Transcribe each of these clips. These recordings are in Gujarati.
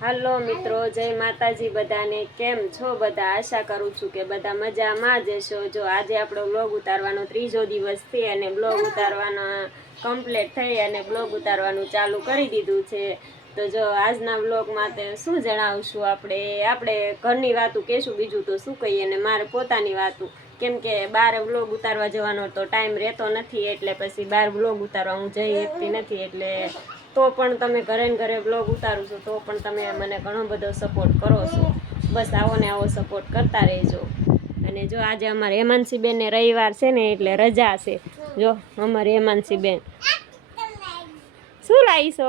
હાલો મિત્રો, જય માતાજી બધાને. કેમ છો બધા? આશા કરું છું કે બધા મજામાં જ હશો. જો આજે આપણો બ્લોગ ઉતારવાનો ત્રીજો દિવસ છે અને બ્લોગ ઉતારવાનો કમ્પ્લીટ થઈ અને બ્લોગ ઉતારવાનું ચાલુ કરી દીધું છે. તો જો આજના બ્લોગમાં તે શું જણાવશું, આપણે ઘરની વાતું કહેશું, બીજું તો શું કહીએ. અને મારે પોતાની વાતું, કેમ કે બહાર બ્લોગ ઉતારવા જવાનો તો ટાઈમ રહેતો નથી, એટલે પછી બહાર બ્લોગ ઉતારવા હું જઈ શકતી નથી. એટલે તો પણ તમે ઘરે ને ઘરે બ્લોગ ઉતારું છો તો પણ તમે મને ઘણો બધો સપોર્ટ કરો છો. બસ આવો ને આવો સપોર્ટ કરતા રહેજો. અને જો આજે અમારે હેમાંશીબેનને રવિવાર છે ને એટલે રજા છે. જો અમારે હેમાંશીબેન શું લાવીશો?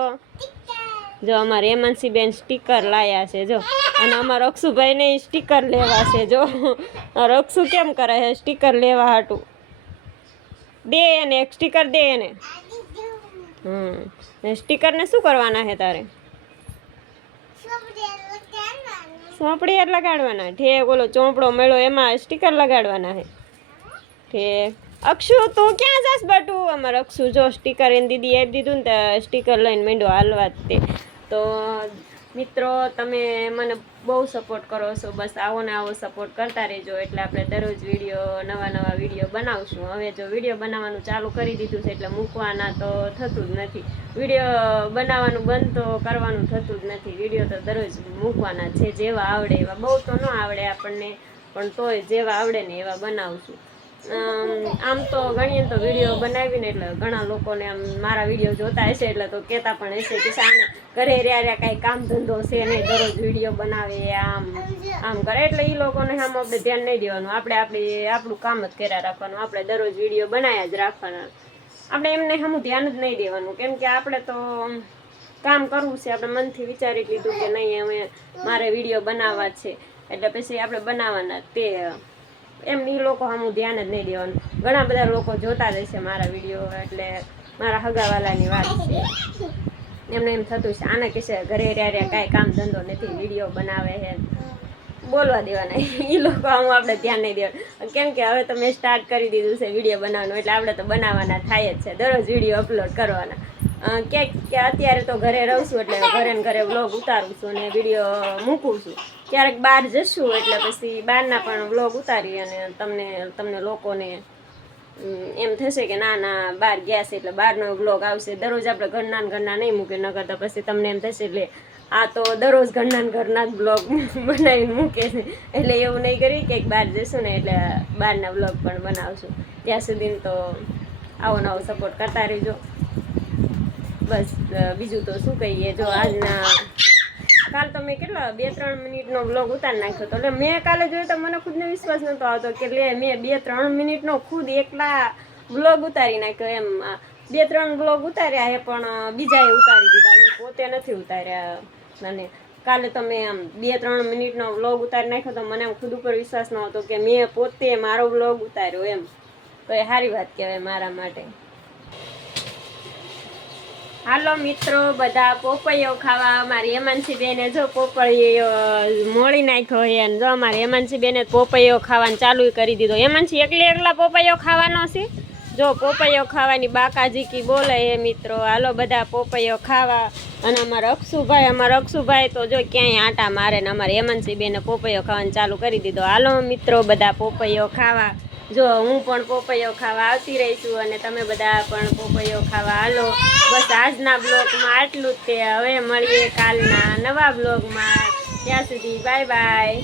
જો અમારે હેમાંશીબેન સ્ટીકર લાયા છે. જો અને અમારા અક્ષુભાઈને સ્ટીકર લેવા છે. જો અક્ષુ કેમ કરે છે સ્ટીકર લેવા હાટું? દે એને એક સ્ટીકર, દે એને. સ્ટીકર ને શું કરવાના છે તારે? સોંપડી લગાડવાના. ઠેક ઓલો ચોપડો મેળો એમાં સ્ટીકર લગાડવાના છે. ઠેક અક્ષુ તું ક્યાં જાસ બટુ? અમારે અક્ષુ જો સ્ટીકર એને દીદી આપી દીધું ને તો સ્ટીકર લઈને માંડ્યો હાલવા તે. તો મિત્રો તમે મને બહુ સપોર્ટ કરો છો. બસ આવો ને આવો સપોર્ટ કરતા રહેજો. એટલે આપણે દરરોજ નવા વિડીયો બનાવશું. હવે જો વિડીયો બનાવવાનું ચાલુ કરી દીધું છે એટલે મૂકવાના તો થતું જ નથી. વિડીયો બનાવવાનું બંધ તો કરવાનું થતું જ નથી. વિડીયો તો દરરોજ મૂકવાના છે. જેવા આવડે એવા, બહુ તો ન આવડે આપણને, પણ તોય જેવા આવડે ને એવા બનાવશું. આમ તો ગણીએ તો વિડીયો બનાવીને એટલે ઘણા લોકોને આમ મારા વિડીયો જોતા હશે એટલે તો કહેતા પણ હશે કે સાને ઘરે રહ્યા કાંઈ કામ ધંધો છે નહીં, દરરોજ વિડીયો બનાવે આમ કરે. એટલે એ લોકોને આમ આપણે ધ્યાન નહીં દેવાનું. આપણું કામ જ કર્યા રાખવાનું. આપણે દરરોજ વિડીયો બનાવ્યા જ રાખવાના. આપણે એમને સામું ધ્યાન જ નહીં દેવાનું, કેમ કે આપણે તો કામ કરવું છે. આપણે મનથી વિચારી લીધું કે નહીં અમે મારે વિડીયો બનાવવા છે એટલે પછી આપણે બનાવવાના. તે એમની લોકો સામું ધ્યાન જ નહીં દેવાનું. ઘણા બધા લોકો જોતા રહેશે મારા વિડીયો, એટલે મારા હગાવાલાની વાત છે. એમને એમ થતું છે આને કહેશે ઘરે રહ્યા કાંઈ કામ ધંધો નથી, વિડીયો બનાવે છે, બોલવા દેવાના. એ લોકો આમ આપણે ધ્યાન નહીં દેવાનું, કેમ કે હવે તો મેં સ્ટાર્ટ કરી દીધું છે વિડીયો બનાવવાનું. એટલે આપણે તો બનાવવાના થાય જ છે, દરરોજ વિડીયો અપલોડ કરવાના. કે અત્યારે તો ઘરે રહું છું એટલે ઘરે ને ઘરે વ્લોગ ઉતારું છું અને વિડીયો મૂકું છું. ક્યારેક બહાર જશું એટલે પછી બહારના પણ વ્લોગ ઉતારી અને તમને લોકોને એમ થશે કે ના બહાર ગયા છે એટલે બહારનો વ્લોગ આવશે. દરરોજ આપણે ઘરના નહીં મૂકે, નકર તો પછી તમને એમ થશે એટલે આ તો દરરોજ ઘરના જ બ્લોગ બનાવીને મૂકે છે. એટલે એવું નહીં કરી કે બહાર જશું ને એટલે બહારના બ્લોગ પણ બનાવશું. ત્યાં સુધી તો આવો નવો સપોર્ટ કરતા રહેજો. બસ બીજું તો શું કહીએ. જો કાલ તો મેં કેટલા 2-3 મિનિટનો બ્લોગ ઉતારી નાખ્યો હતો. એટલે મેં કાલે જોયું તો મને ખુદને વિશ્વાસ નહોતો આવતો કે મેં 2-3 મિનિટનો ખુદ એકલા બ્લોગ ઉતારી નાખ્યો. એમ 2-3 બ્લોગ ઉતાર્યા છે પણ બીજાએ ઉતારી દીધા, મેં પોતે નથી ઉતાર્યા. અને કાલે તો મેં આમ 2-3 મિનિટનો બ્લોગ ઉતારી નાખ્યો તો મને આમ ખુદ ઉપર વિશ્વાસ ન હતો કે મેં પોતે મારો બ્લોગ ઉતાર્યો એમ. તો એ સારી વાત કહેવાય મારા માટે. હાલો મિત્રો, બધા પોપૈયો ખાવા. મારી હેમાંશીબેને જો પોપૈયો મોળી નાખ્યો છે અને જો અમારી હેમાંશીબેને પોપૈયો ખાવાનું ચાલુ કરી દીધો. હેમાંશી એકલા પોપૈયો ખાવાનો છે. જો પોપૈયો ખાવાની બાકાજીકી બોલે હે મિત્રો. હાલો બધા પોપૈયો ખાવા. અને અમારા અક્ષુભાઈ તો જો ક્યાંય આટા મારે ને અમારી હેમાંશીબેને પોપૈયો ખાવાનું ચાલુ કરી દીધો. હાલો મિત્રો બધા પોપૈયો ખાવા. જો હું પણ પોપૈયો ખાવા આવતી રહીશું અને તમે બધા પણ પોપૈયો ખાવા હાલો. બસ આજના બ્લોગમાં આટલું જ તે. હવે મળીએ કાલના નવા બ્લોગમાં. ત્યાં સુધી બાય બાય.